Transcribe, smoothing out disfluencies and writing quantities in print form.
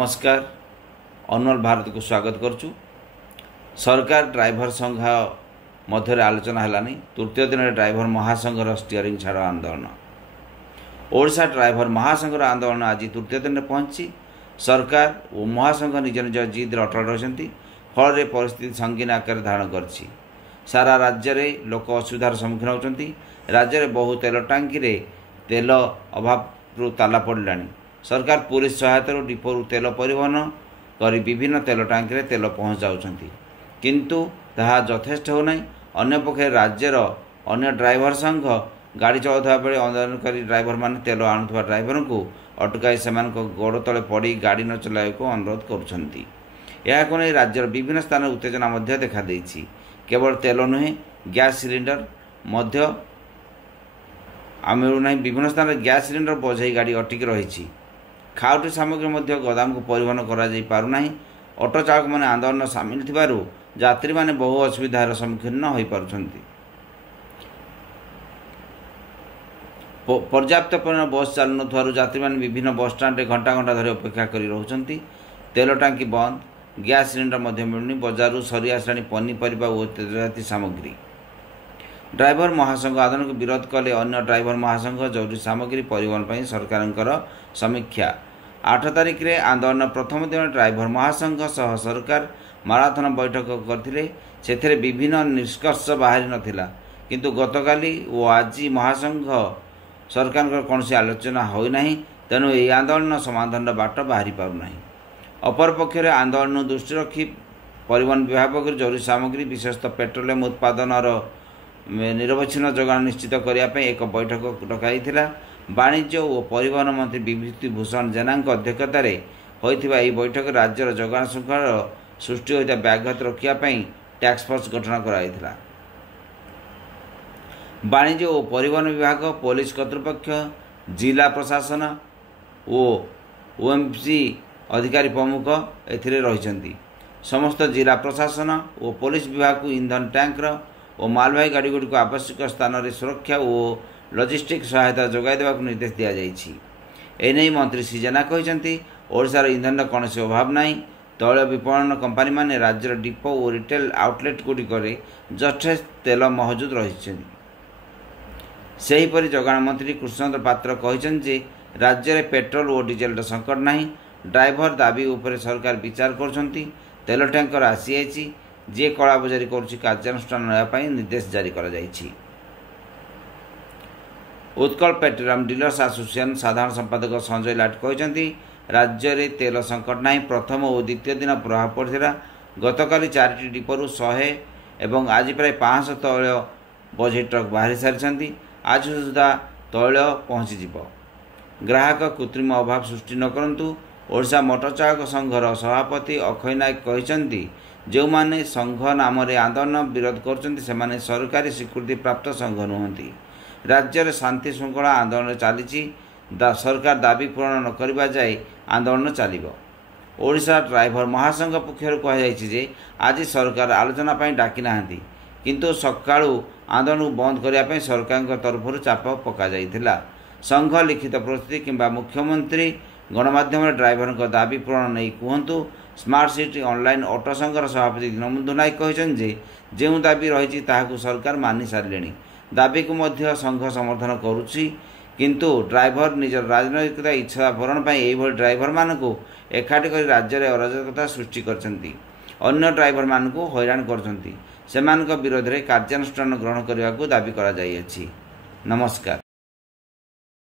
नमस्कार अनमोल भारत को स्वागत करुचु। सरकार ड्राइवर संघ मध्य आलोचना है तृतीय दिन में ड्राइवर महासंघर स्टीयरिंग छाड़ आंदोलन ओडिशा ड्राइवर महासंघर आंदोलन आज तृतीय दिन में पहुंची। सरकार और महासंघ निज निज जिद्रे अटल रही फल परिस्थिति संगीन आकार धारण कर सारा राज्य में लोक असुविधार सम्मुखीन होती। राज्य में बहु तेल टांकी तेल अभाव ताला पड़ा। सरकार पुलिस सहायता डिपो तेल परिवहन कर विभिन्न तेल टांकी तेल पहुँचाऊँच किंतु ताहा यथेष्ट होना। अन्यपक्षे राज्यर अन्य ड्राइवर संघ गाड़ी चलाउଥିବା बेले आंदोलनकारी ड्राइवर माने तेल आणुଥିବା ड्राइवर को अटकाई से गोड़ तले पड़ी गाड़ी न चलाइବାକୁ अनुरोध करुछंती। याको नै राज्यर विभिन्न स्थान उत्तेजना देखा देइछि। केवल तेल नुहे गैस सिलिंडर मिलूना। विभिन्न स्थान गैस सिलिंडर बोझाई गाड़ी अटकी रही। खाउटी सामग्री गोदाम को परिवहन कर ऑटो चालक मैंने आंदोलन सामिल थिबारु यात्री माने बहु असुविधार सम्मुखीन हो पारुछंती। पर्याप्त परिमाण बस चालू नथुवारु यात्री माने विभिन्न बस स्टैंड घंटा घंटा धरी अपेक्षा करि रहउछंती। तेल टांकी बंद, गैस सिलिंडर मिलुनी। बजारु सरी आसलानी पनीपरिबा और तेजजाती सामग्री। ड्राइवर महासंघ आंदोलन को विरोध कले अन्य ड्राइवर महासंघ जरूरी सामग्री परिवहन पर सरकार समीक्षा। 8 तारिख रे आंदोलन प्रथम दिन ड्राइवर महासंघ सह सरकार माराथन बैठक करते विभिन्न निष्कर्ष बाहरी नथिला। किंतु गतकाली और आज महासंघ सरकार कौन आलोचना होना। तेणु यह आंदोलन समाधान बाट बाहरी पारना। अपरपक्ष आंदोलन दृष्टि रखी परिवहन विभाग पक्ष जरूरी सामग्री विशेषतः पेट्रोलियम उत्पादन निरवच्छिन्न जोगाण निश्चित करने एक बैठक डकाई। वाणिज्य और परिवहन मंत्री विभूति भूषण जेना अध्यक्षतार होता यह बैठक राज्यर जोगाण श्रृंखल सृष्टि होता व्याघात रखापी टास्क फोर्स गठन कराइथिला। वाणिज्य और परिवहन विभाग, पुलिस कर्तृपक्ष, जिला प्रशासन और ओएमसी अधिकारी प्रमुख एथिरे रहिसंती। समस्त जिला प्रशासन और पुलिस विभाग को ईंधन टैंकर और मालवाही गाड़ी गुड़ी को आवश्यक स्थान में सुरक्षा और लॉजिस्टिक सहायता जोगाई देवा निर्देश दिया जाइछि। एने मंत्री श्री जेना कहते ओडिशार ईंधन कौन अभाव नहीं। तैल विपणन कंपानी माने राज्यर डिपो और रिटेल आउटलेट गुड़िक यथेष्ट तेल महजूद रही। सेहीपरि जोगाण मंत्री कृष्णचंद्र पात्र कहते राज्य में पेट्रोल और डीजेल संकट नहीं। ड्राइवर दाबी उपर सरकार विचार करछंती। तेल टैंकर आसी आइछि। जे कलाबजारी करुछि कार्यानुष्ठान नापी निर्देश जारी करा जाइछि। उत्कल पेट्रोलियम डीलर्स एसोसिएशन साधारण संपादक संजय लाट कहते राज्य में तेल संकट नहीं। प्रथम और द्वितीय दिन प्रभाव पड़ा। गतकाली 4टी डिपोरु 100 एवं आज प्राय 500 तैल बोझे ट्रक बाहरी सारी। आज सुधा तैल पहुँची। ग्राहक कृत्रिम अभाव सृष्टि न करंतु। ओडिशा मोटर चालक संघर सभापति अक्षय नायक कहते जो माने संघ नाम आंदोलन विरोध करछन्ति सेमाने सरकारी स्वीकृति प्राप्त संघ नुहंती। राज्य में शांति श्रृंखला आंदोलन चली। सरकार दाबी पूरण न करबा जाए आंदोलन चलिबो। ओडिशा ड्राइवर महासंघ पक्षर कहुई आज सरकार आलोचना डाकी नाहंती किंतु सकाळु आंदोलन बंद करने सरकार तरफ चाप पका जाइथिला। संघ लिखित प्रस्तुति किंबा मुख्यमंत्री गणमाध्यम ड्राइवर दाबी पूरण नहीं कहतु। स्मार्ट सिटी ऑनलाइन ऑटो संघर सभापति दीनबंधु नायक कहते जो दाबी रही सरकार मानि सारे। दाबी को मध्य संघ समर्थन करुच्ची किंतु ड्राइवर निजर राजनैतिक इच्छा पूरण पर ड्राइवर मानक एकाठी कर राज्य में अराजकता सृष्टि करछंती। अन्य ड्राइवर मानक हैरान करछंती। सेमानक विरोध में कार्यानुष्ठान ग्रहण करने को दाबी करा जाइछि। नमस्कार।